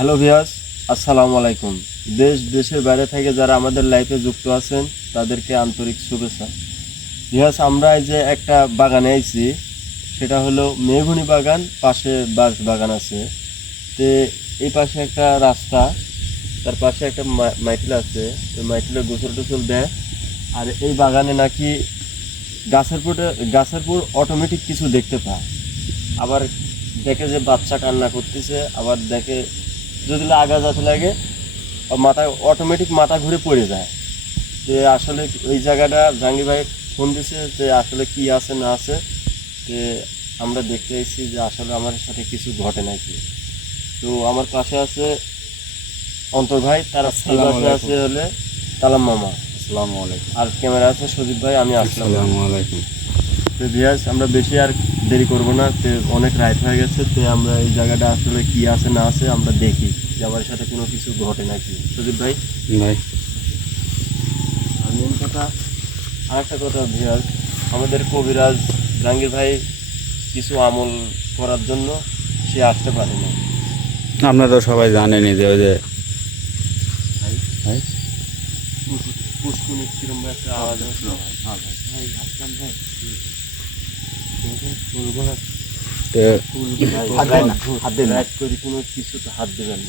Hello ভিয়াস আসসালামু আলাইকুম। দেশ, দেশের বাইরে থেকে যারা আমাদের লাইফে যুক্ত আছেন, তাদেরকে আন্তরিক শুভেচ্ছা। ভিয়াস আমরা যে একটা বাগানে আইছি, সেটা হলো মেঘুনি বাগান, পাশে বাঁশ বাগান আছে। তো এই পাশে একটা রাস্তা, তার পাশে একটা মা- মাইকেল আছে। তো মাইকেলে গোসল টোসল দেয়। আর এই বাগানে নাকি গাছের পুটে, গাছের পুর অটোমেটিক কিছু দেখতে পায়। আবার দেখে যে বাচ্চা কান্না করতেছে, আবার দেখে যদি আগা যাতে লাগে মাথা অটোমেটিক মাথা ঘুরে পড়ে যায়। যে আসলে ওই জায়গাটা জাহাঙ্গীর ভাই ফোন দিছে যে আসলে কি আছে না আছে যে আমরা দেখতে এসেছি যে আসলে আমার সাথে কিছু ঘটে নাকি। তো আমার পাশে আছে অন্তর ভাই তার পাশে আছে হলে তালাম মামা। আসসালামু আলাইকুম। আর ক্যামেরা আছে সজীব ভাই আমি আসসালামু আলাইকুম। তো ভিয়াস আমরা বেশি আর দেরি করব না তো অনেক রাইট হয়ে গেছে তো আমরা এই জায়গাটা আসলে কি আছে না আছে আমরা দেখি। যে আমার সাথে কোনো কিছু ঘটে নাকি। সুদীপ ভাই? ভাই। আর মেন কথা আরেকটা কথা ভিয়াস আমাদের কবিরাজ জাহাঙ্গীর ভাই কিছু আমল করার জন্য সে আসতে পারে না। আপনারা তো সবাই জানেনই যে ওই যে পুষ্কুনি কিরম একটা আওয়াজ হচ্ছে ভাই ভাই দেখুন ফুলগুলো তো ফুল ভাই হাত দেবেন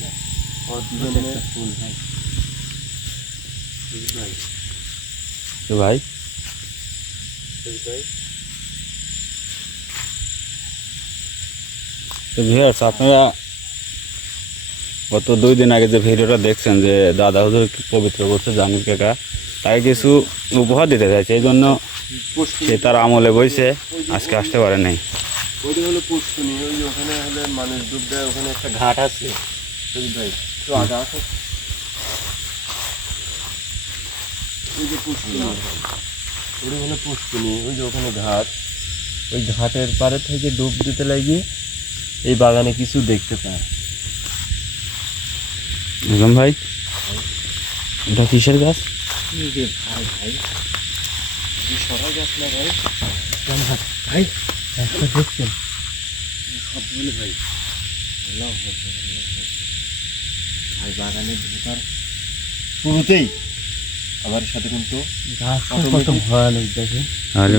ভাই তো ভিউয়ার্স আপনারা গত দুই দিন আগে যে ভিডিওটা দেখছেন যে দাদা হুজুর পবিত্র করছে জামির কাকা, তাকে কিছু উপহার দিতে চাইছে। এই জন্য সে তার আমলে বইছে আজকে আসতে পারে নাই। ওইটা হলো পুষ্কুনি ওই যে ওখানে হলে মানুষ ডুব দেয় ওখানে একটা ঘাট আছে। সুজিত ভাই তো আগা আছে ওই যে পুষ্কুনি ওটা হলো পুষ্কুনি ওই যে ওখানে ঘাট। ওই ঘাটের পারে থেকে ডুব দিতে লাগি এই বাগানে কিছু দেখতে পায়। বুঝলাম ভাই এটা কিসের গাছ? ভাই ভাই। এই সরা ভাই ভাই একটা দেখছেন সব বলে ভাই আল্লাহ আকবার, আল্লাহ আকবার। ভাই বাগানে ঢোকার শুরুতেই আমার সাথে কিন্তু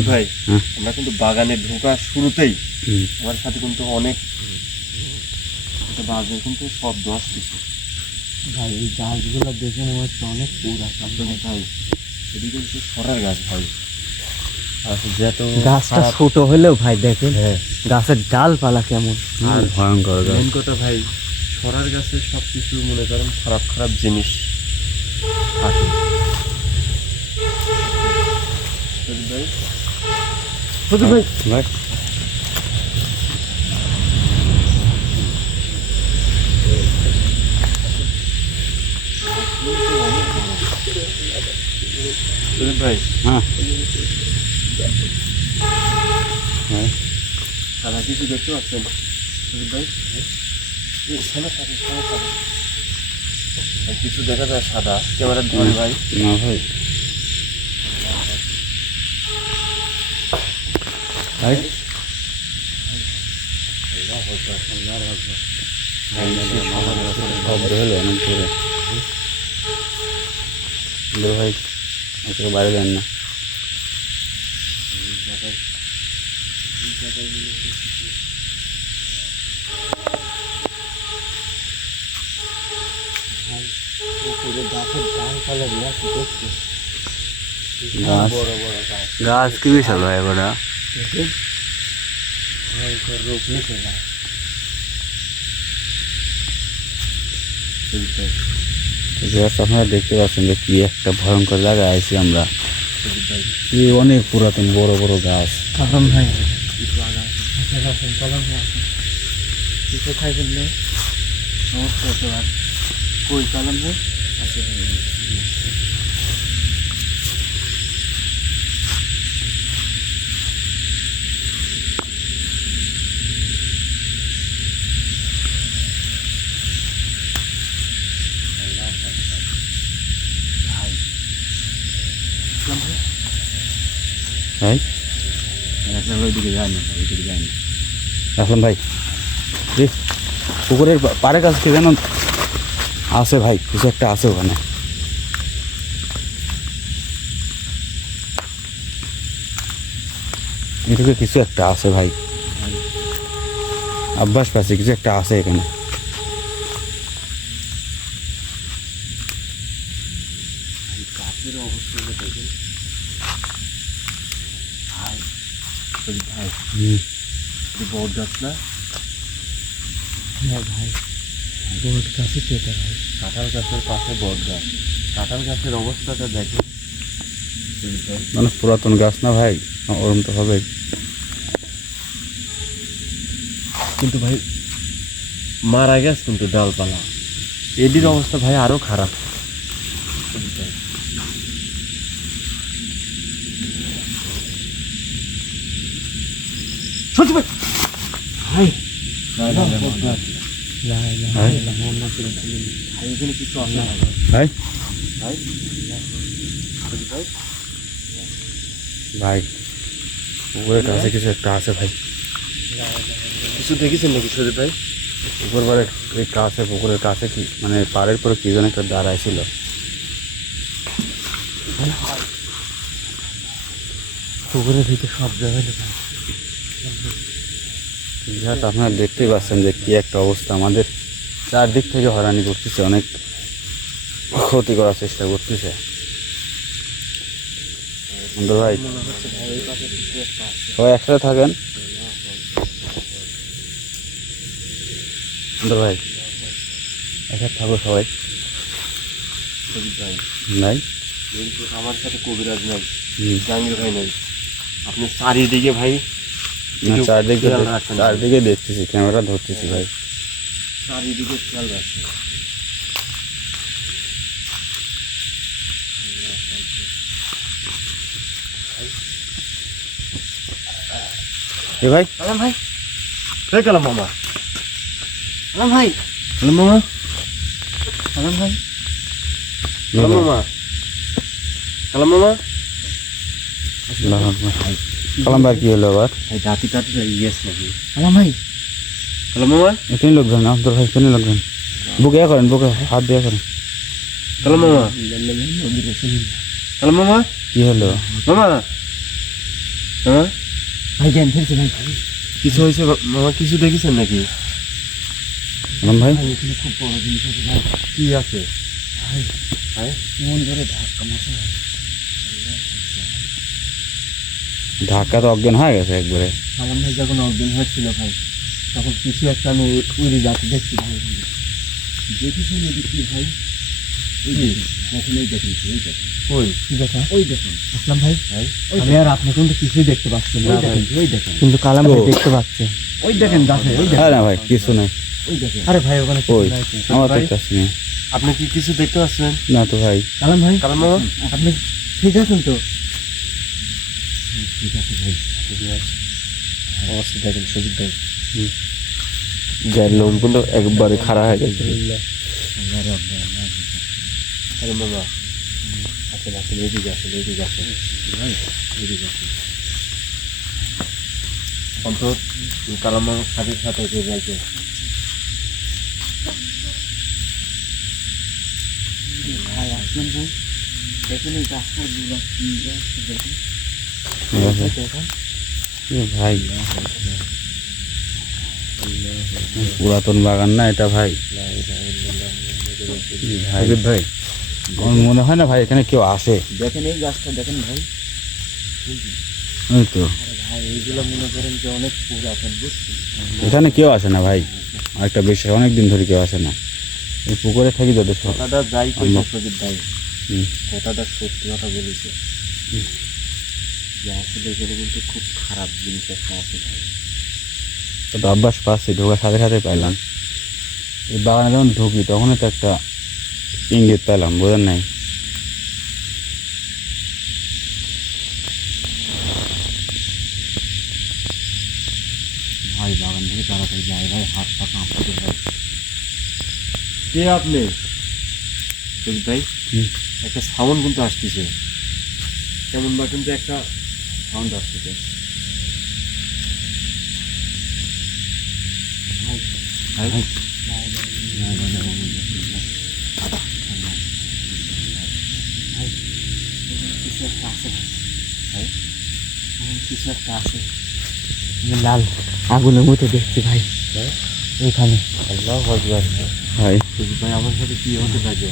ভাই হ্যাঁ। আমরা কিন্তু বাগানে ঢোকার শুরুতেই আমার সাথে কিন্তু অনেক বাজে কিন্তু শব্দ আসতেছে ভাই এই গাছগুলো দেখে মনে হচ্ছে অনেক পুরাতন আসলে ভাই এটি কিন্তু সরার গাছ ভাই গাছটা ছোট হলেও ভাই দেখেন হ্যাঁ। গাছের ডালপালা কেমন। আর ভয়ঙ্কর গাছ। মেন কথা ভাই সরার গাছে সব কিছু মনে করেন খারাপ খারাপ জিনিস থাকে। ভাই? ভাই। ভাই? ভাই হ্যাঁ কিছু দেখতে পাচ্ছেন ভাই এই সামনে সামনে কিছু দেখা যায় সাদা ক্যামেরা ধরে ভাই না ভাই ভাই শব্দ হলো অনেক জোরে দূর ভাই আজকে বাইরে যান না গাছের ডালপালা গুলো দেখছি গাছ বড় বড় গাছ গাছ কি বিশাল ভাই এবার দেখেন ভয়ঙ্কর রূপ নিতে যায় সজীব ভাই জাস্ট আপনারা দেখতে পাচ্ছেন যে কি একটা ভয়ঙ্কর জায়গায় আইছি আমরা সজীব ভাই এই অনেক পুরাতন বড় বড় গাছ কালাম কিছু আগা আচ্ছা আছেন কালাম ভাই আছেন কিছু খাইবেন না সমস্যা আছে আর কই কালাম আছে ওইদিকে যায়নি ওইদিকে যায়নি আসলাম ভাই। এই পুকুরের পা- পাড়ের কাছে যেন আছে ভাই কিছু একটা আছে ওখানে। এদিকে কিছু একটা আছে ভাই। আব্বাস পাশে কিছু একটা আছে এখানে গাছের অবস্থা দেখেন ভাই সজিব ভাই হুম। এই বট গাছ না? হ্যাঁ ভাই বহুত কাছে পেতে ভাই কাঁঠাল গাছের পাশে বট গাছ কাঁঠাল গাছের অবস্থাটা ভাই মানে পুরাতন গাছ না ভাই? ওরম তো হবে। কিন্তু ভাই মারা গেছে কিন্তু ডালপালা। এটির অবস্থা ভাই আরও খারাপ। সজিব ভাই ভাই না, না, না, না, না। লা ইলাহা ভাই? ইল্লাল্লাহ মুহাম্মাদুর রাসূলুল্লাহ। ভাই এখানে কিছু আছে না ভাই ভাই সজিব ভাই ভাই পুকুরের কাছে কিছু একটা আছে ভাই কিছু দেখেছেন নাকি সজিব ভাই পুকুর পাড়ের এই কাছে পুকুরের কাছে কি মানে পাড়ের পরে কি যেন একটা দাঁড়ায় ছিল পুকুরের ভিতরে সব জায়গায় যাক আপনারা দেখতেই পাচ্ছেন যে কী একটা অবস্থা। আমাদের চারদিক থেকে হয়রানি করতেছে অনেক ক্ষতি করার চেষ্টা করতেছে। ভাই সবাই একসাথে থাকেন। ভাই একসাথে থাকো সবাই। ভাই নাই আমার সাথে কবিরাজ নাই। জাহাঙ্গীর ভাই নাই। আপনি চারিদিকে ভাই চারদিকে চারদিকে দেখতেছি ক্যামেরা ধরতেছি ভাই। চারিদিকে খেয়াল রাখছেন এ ভাই? কালাম ভাই। হয়ে গেলাম মামা। কালাম ভাই। হ্যালো মামা? কালাম ভাই। মামা। হ্যালো মামা। আল্লাহু আকবার। কালাম ভাই কি হলো আবার? ভাই দাঁতি টাতি ইয়েস নাকি। কালাম ভাই। হ্যালো মামা। এখানে লোকজন আব্দুল ভাই এখানে লোকজন। বুকে ইয়া করেন বুকে হাত দিয়ে করেন। হ্যালো মামা। হ্যালো মামা। কি হলো? মামা। মামা। ভাই জ্ঞান ফেলছে ভাই কিছু হয়েছে মামা কিছু দেখেছেন নাকি? কালাম ভাই। খুব বড় জিনিস আছে ভাই। কি আছে? ভাই ভাই। মন ধরে ধাক্কা মারছে ভাই ধাক্কা তো অজ্ঞান হয়ে গেছে একবারে। কালাম ভাই যখন অজ্ঞান হয়েছিল ভাই তখন কিছু একটা আমি উড়ে যাতে দেখছি ভাই। দেখেছেন এদিকে ভাই? এই যে দেখেন এই দেখেন এই দেখেন। কই? কি দেখা ওই দেখুন। আসলাম ভাই। ভাই আমি আর আপনি কিন্তু কিছুই দেখতে পাচ্ছেন না ভাই। ভাই ওই দেখেন। কিন্তু কালাম ভাই দেখতে পাচ্ছে। ওই দেখেন গাছে ওই দেখেন। হ্যাঁ না ভাই কিছু নাই। ওই দেখেন। আরে ভাই ওখানে ওই আমার তো কাছে নেই। আপনি কি কিছু দেখতে পাচ্ছেন? না তো ভাই। কালাম ভাই কালাম মামা? আপনি ঠিক আছেন তো? ঠিক আছে ভাই অবশ্যই দেখেন লোম কিন্তু একবারে খারাপ হয়ে গেছে আরে এদিকে আসেন এদিকে আসেন এদিকে আসেন অন্তত কালাম মামার সাথে সাথে যাইতে ভাই আসলাম ভাই দেখেন এই গাছটার দেখেন ভাই। পুরাতন বাগান না এটা ভাই? ভাই? মনে হয় না ভাই এখানে কেউ আসে। দেখেন এই গাছটা দেখেন ভাই। তো। ভাই এইগুলো করেন যে অনেক পুরাতন এখানে কেউ আসে না ভাই। একটা বেশি অনেক দিন ধরে কেউ আসে না। এই পুকুরে থাকি যথেষ্ট। কথাটা যাই ভাই। কথাটা সত্যি কথা বলেছে। যে আসলে কিন্তু খুব খারাপ জিনিস একটা আছে ভাই। তো অভ্যাস পাচ্ছি ঢোকার সাথে সাথে পাইলাম। এই বাগানে যখন ঢুকি তখনই তো একটা ইঙ্গিত পেলাম বোঝেন নাই? ভাই বাগান থেকে তাড়াতাড়ি যাই ভাই হাত পা কাঁপতে ভাই। কে আপনি? ভাই একটা সাউন্ড কিন্তু আসতেছে। কেমন বা কিন্তু একটা সাউন্ড আসতেছে কিছু একটা আছে লাল আগুনের মতো দেখছি ভাই। হ্যাঁ? এখানে আল্লাহ হজবার ভাই ভাই আমার সাথে কি হতে থাকে?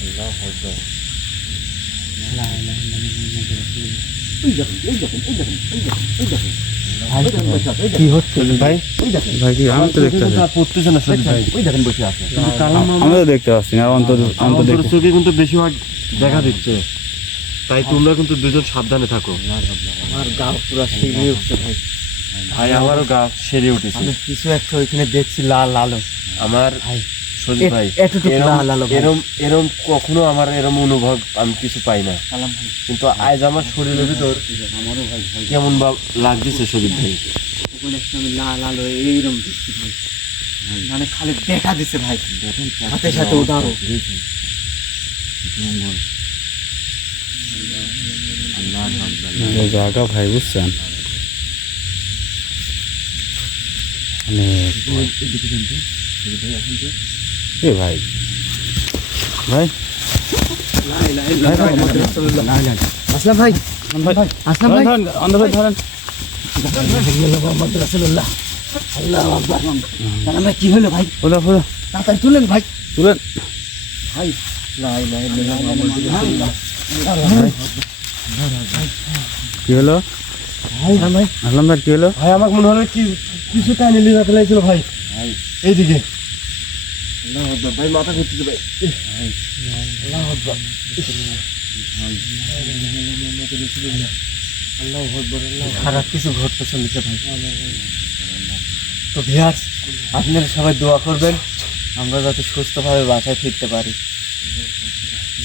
আল্লাহ হজবার হকবার কি হচ্ছে ভাই? ভাই কি আমি তো দেখতে পড়তেছে না সুজিত ভাই। ওই দেখেন বসে আছে। আমি তো দেখতে পাচ্ছি না অন্তত অন্তর চোখে কিন্তু বেশিরভাগ দেখা দিচ্ছে। তাই তোমরা কিন্তু দুজন সাবধানে থাকো। আমার গা পুরো শিরিয়ে উঠছে ভাই। ভাই আমারও গা সেরে উঠেছে। কিছু একটা ওইখানে দেখছি লাল আলো। আমার ভাই সজিত ভাই এরম। এরম কখনো আমার এরম অনুভব আমি কিছু পাই না। কিন্তু আজ আমার শরীরের ভিতর আমারও ভাই ভাই। কেমন বা লাগতেছে সজিত ভাই। লাল আলো এইরকম মানে খালি দেখা দিছে ভাই। সাথে সাথে ওটারও জায়গা ভাই বুঝছেন? মানে এ ভাই। ভাই। আসলাম ভাই। আসলাম ভাই। অন্ধ ভাই ধরেন। রাসূলুল্লাহ আল্লাহু ভাই কি হলো ভাই? হলো হলো তাড়াতাড়ি তুলেন ভাই। তুলেন। ভাই। কি হলো? ভাই আসলাম ভাই কি হলো? ভাই আমার মনে হলো কি কিছু টাইনে লিখা ফেলাইছিল ভাই। এইদিকে। ভাই মাথা ঘুরতেছে ভাই। আল্লাহ আল্লাহ আকবার, আল্লাহ আকবার। খারাপ কিছু ঘটতে চলেছে ভাই? তো ভিয়াজ আপনারা সবাই দোয়া করবেন আমরা যাতে সুস্থভাবে বাসায় ফিরতে পারি।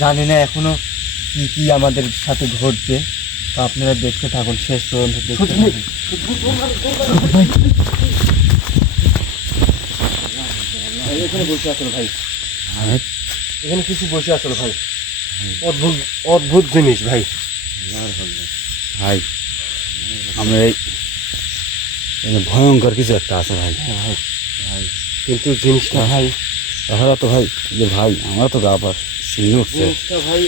জানি না এখনও কি কি আমাদের সাথে ঘটবে তো আপনারা দেখতে থাকুন শেষ পর্যন্ত দেখতে এখানে বসে আসলো ভাই। ভাই, এখানে কিছু বসে আসলো ভাই। অদ্ভুত অদ্ভুত জিনিস ভাই। ভাই আমরা এই ভয়ঙ্কর কিছু একটা আছে ভাই। ভাই ভাই। কিন্তু জিনিসটা ভাই তাছাড়া তো ভাই যে ভাই আমার তো গা শিল উঠছে। জিনিসটা ভাই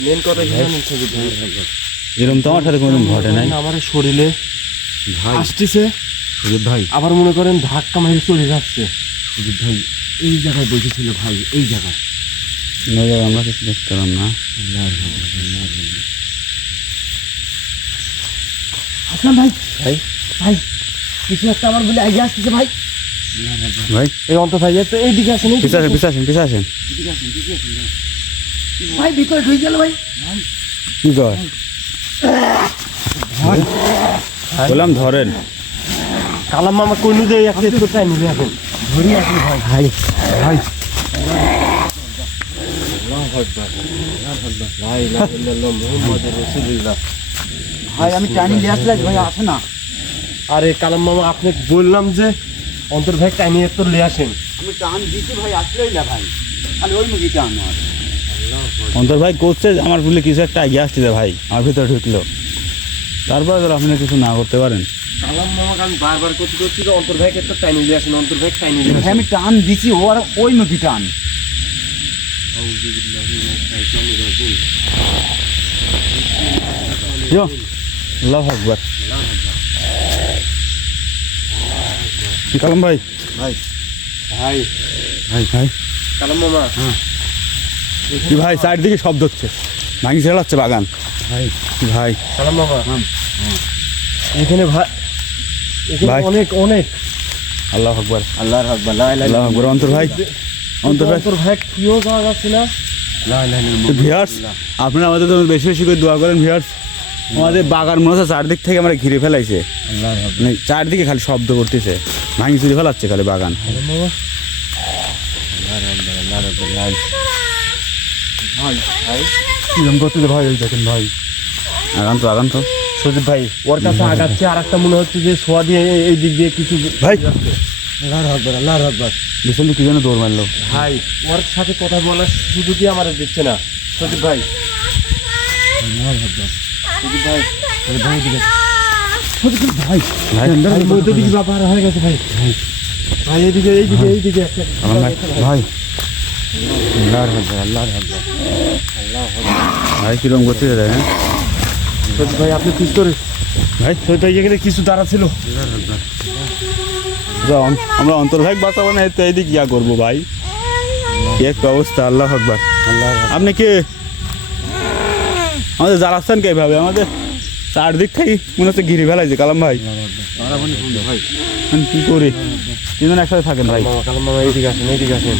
মেন কথা ভাই এরকম তো আমার সাথে কোনোদিন ঘটে নাই। আমার শরীরে ভাই। আসতেছে। সুজিত ভাই। আবার মনে করেন ধাক্কা মারি চলে যাচ্ছে। সুজিত ভাই এই জায়গায় বসেছিল ভাই এই জায়গায়। এই জায়গায় আমরা কিছু দেখতে পেলাম না আসলাম ভাই। ভাই। ভাই কিছু একটা আমার বলে আগে আসতেছে ভাই। ভাই। এই অন্ত ভাই একটু এইদিকে আসেন পিছাসেন আসেন। পিছাসেন পিছাসেন ভাই। ভিতরে ঢুকে গেল ভাই। কি কয় বললাম ধরেন। কালাম মামা কইনু যে একটা একটু টাইম নিলে এখন। ধরি আসি ভাই। ভাই। ভাই। ভাই আমি টানি নিয়ে আসলে ভাই আসে না। আরে কালাম মামা আপনি বললাম যে অন্তর ভাই টাইনি একটু লিয়ে আসেন। আমি টান দিছি ভাই আসলেই না ভাই। খালি ওই মুখি টান অন্তর ভাই করছে আমার বলে কিছু একটা এগিয়ে আসছে ভাই আমার ভিতরে ঢুকলো। তারপরে তো আপনি কিছু না করতে পারেন। কালাম মামাকে আমি বারবার করতে করছি যে অন্তর ভাইকে একটু টাইনি লিয়ে আসেন অন্তর ভাই টাইনি লিয়ে আসেন। আমি টান দিছি ও আর ওই মুখি টান? আকবার। কালাম ভাই। ভাই। ভাই। ভাই ভাই। কালাম মামা। কি ভাই চারদিকে শব্দ হচ্ছে। ভাঙি ছেড়াচ্ছে বাগান। ভাই। ভাই। কালাম মামা। এখানে ভাই এখানে ভাই। অনেক অনেক। আল্লাহ আকবার। আল্লাহর আকবার লা ইলাহা আল্লাহ আকবার। অন্তর ভাই অন্তর ভাই। অন্তর ভাই কিও যাওয়া যাচ্ছে না? ভিয়ার্স আপনারা আমাদের তো বেশি বেশি করে দোয়া করেন ভিয়ার্স আমাদের বাগান মনে হচ্ছে চারদিক থেকে আমরা ঘিরে ফেলাইছে। মানে চারদিকে খালি শব্দ করতেছে। ভাঙি চুরি ফেলাচ্ছে খালি বাগান। ভাই ভাই কিরম করতেছে ভাই দেখেন ভাই আগান তো আগান তো। সজীব ভাই ওর কাছে আগাচ্ছে আর একটা মনে হচ্ছে যে সোয়া দিয়ে এই- দিক দিয়ে কিছু ভাই। আল্লাহর আকবার আল্লাহর আকবার রিসেন্টলি কি যেন দৌড় মারলো? ভাই ওর সাথে কথা বলার সুযোগই আমার দিচ্ছে না। সজীব ভাই। আকবার সজীব ভাই। ভাই দিকে ভাই ভাই। ভাই মধ্য দিকে ব্যাপার হয়ে গেছে ভাই। ভাই। এইদিকে এইদিকে এইদিকে একটা ভাই। ভাই আল্লাহর আকবার আল্লাহর আকবার ভাই কিরম করতেছে দেখেন সত্যি ভাই আপনি পিস করে ভাই ভাই এখানে কিছু দাঁড়া ছিল। আমরা অন্তর্ভাগ বাঁচাবো না তো ইয়া করব ভাই। কি একটা অবস্থা আল্লাহ আকবার। আপনি কে? আমাদের জ্বালাচ্ছেন কে ভাবে আমাদের চারদিক থেকে মনে হচ্ছে ঘিরে ফেলাইছে কালাম ভাই। কি করি? তিনজন একসাথে থাকেন ভাই। কালাম মামা এইদিকে আসেন এইদিকে আসেন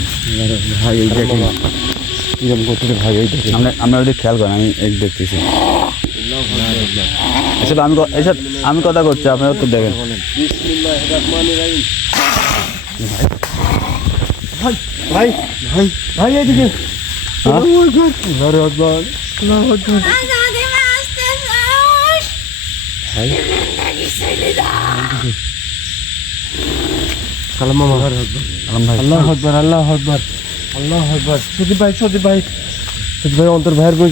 ভাই এই দেখেন। কিরম করতে ভাই এই দেখেন আমরা আমরা খেয়াল করেন আমি এই দেখতেছি। এসব আমি এসব আমি কথা করছি আপনারা তো দেখেন। বিসমিল্লাহির রহমানির রহিম ভাই ভাই ভাই এদিকে। হ্যাঁ? আল্লাহু আল্লাহু আল্লাহু। আকবার। আল্লাহু আকবার আল্লাহু আকবার। সুদীপ ভাই সুদীপ ভাই। সুদীপ ভাই অন্তর ভাইয়ের বই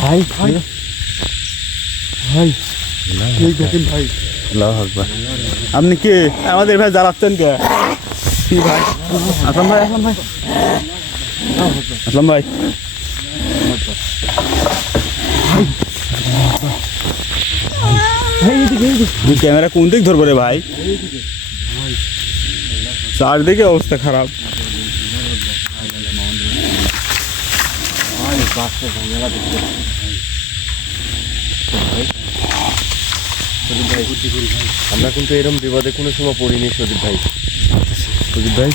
ভাই ভাই ভাই ভাই এই দেখেন ভাই আল্লাহ আকবার আপনি কে আমাদের ভাই জ্বালাচ্ছেন কে কি ভাই আসলাম ভাই আসলাম ভাই আসলাম ভাই ভাই এদিকে এদিকে তুই ক্যামেরা কোন দিক ধরবো রে ভাই চারদিকে অবস্থা খারাপ আমরা কিন্তু এরকম বিপদে কোনো সময় পড়িনি সদীপ ভাই। সদীপ ভাই।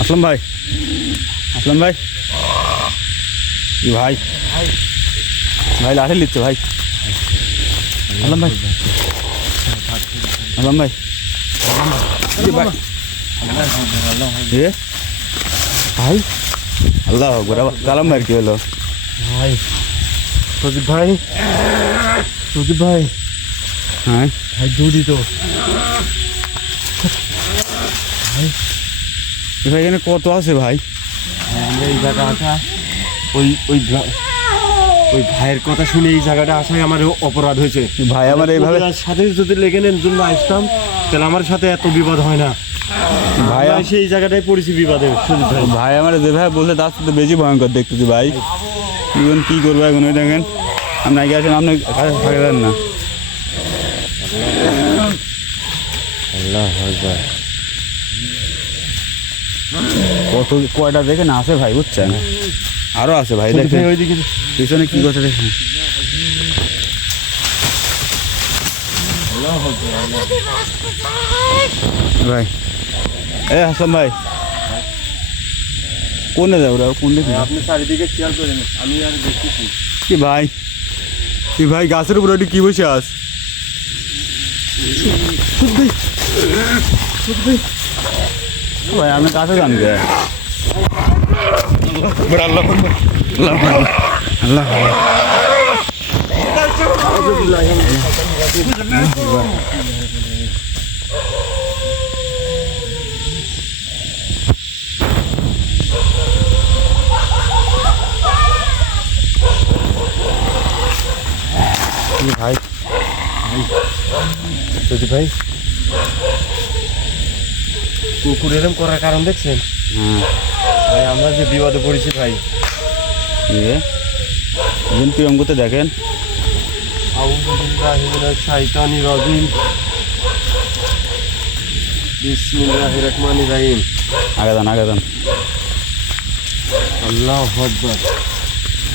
আসলাম ভাই। আসলাম ভাই। ভাই। ভাই। লাঠি নিচ্ছে ভাই। আসলাম ভাই। আসলাম ভাই। ভাই। ভাই। আল্লাহ কালাম ভাই কি হলো? ভাই সুদীপ ভাই সুদীপ ভাই। হ্যাঁ? ভাই দৌড়ি তো। ভাই। এখানে কত আছে ভাই? আমরা এই জায়গাটা ওই ওই ওই ভাইয়ের কথা শুনে এই জায়গাটা আসাই আমার অপরাধ হয়েছে। ভাই আমার এইভাবে সাথে যদি লেগে নেন জন্য আসতাম তাহলে আমার সাথে এত বিপদ হয় না। ভাই ভাই সেই জায়গাটায় পড়েছি বিপদে ভাই ভাই আমার যেভাবে বলছে তার সাথে বেশি ভয়ঙ্কর দেখতেছি ভাই। এখন কি করব এখন ওই দেখেন আপনি আগে আসেন আপনি কাছে থাকে দেন না। আল্লাহ কত কয়টা দেখেন আছে ভাই বুঝছেন? আরও আছে ভাই দেখেন। ওইদিকে পিছনে কি কথা দেখেন। ভাই এ হাসান ভাই। কোনে যাও ওরা কোন দিকে? আপনি চারিদিকে খেয়াল করেন আমি আর দেখতেছি। কি ভাই? কি ভাই গাছের উপরে ওটি কি বসে আস ভাই আমি কাছে যান গে। আল্লাহ আল্লাহ আল্লাহ কি ভাই। সুদীপ ভাই কুকুর এরম করার কারণ দেখছেন? হ্যাঁ ভাই আমরা যে বিপদে পড়েছি ভাই। ইজন প্রিয়ম দেখেন। রাজিম। রহিম আগে যান আগে যান আল্লাহু আকবার।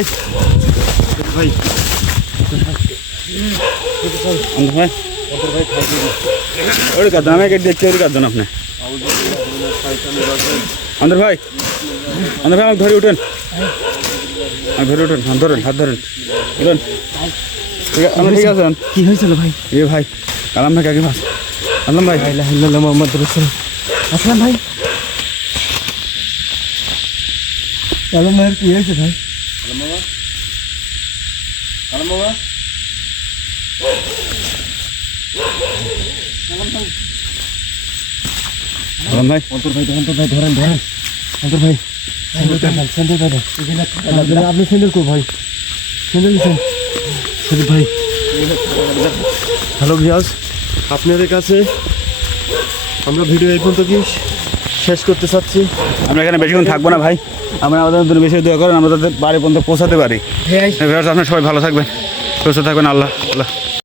ভাই। ভাই। ভাই। অন্তর ভাই খাই দিন আমি দেখতে ওর কাজ আপনি। অন্তর ভাই। অন্তর ভাই আমাকে ধরে উঠেন। আমাকে ধরে উঠেন হাত ধরেন হাত ধরেন। উঠেন। ঠিক আছে কি হয়েছিল ভাই? এ ভাই কালাম ভাই কাকে ভাস কালাম ভাই। মুহাম্মাদুর রাসূল আসলাম ভাই। আলম ভাইয়ের কি হয়েছে ভাই? আলম ভাই অন্তর ভাই অন্তর ভাই ধরেন ধরেন। অন্তর ভাই স্যান্ডেল আপনি স্যান্ডেল কো ভাই? স্যান্ডেল দিচ্ছেন শরীফ ভাই। হ্যালো ভিয়াস আপনাদের কাছে আমরা ভিডিও এই পর্যন্ত কি শেষ করতে চাচ্ছি। আমরা এখানে বেশিক্ষণ থাকব না ভাই। আমরা আমাদের জন্য বেশি দোয়া করেন আমরা তাদের বাড়ি পর্যন্ত পৌঁছাতে পারি। আপনার সবাই ভালো থাকবেন সুস্থ থাকবেন আল্লাহ আল্লাহ।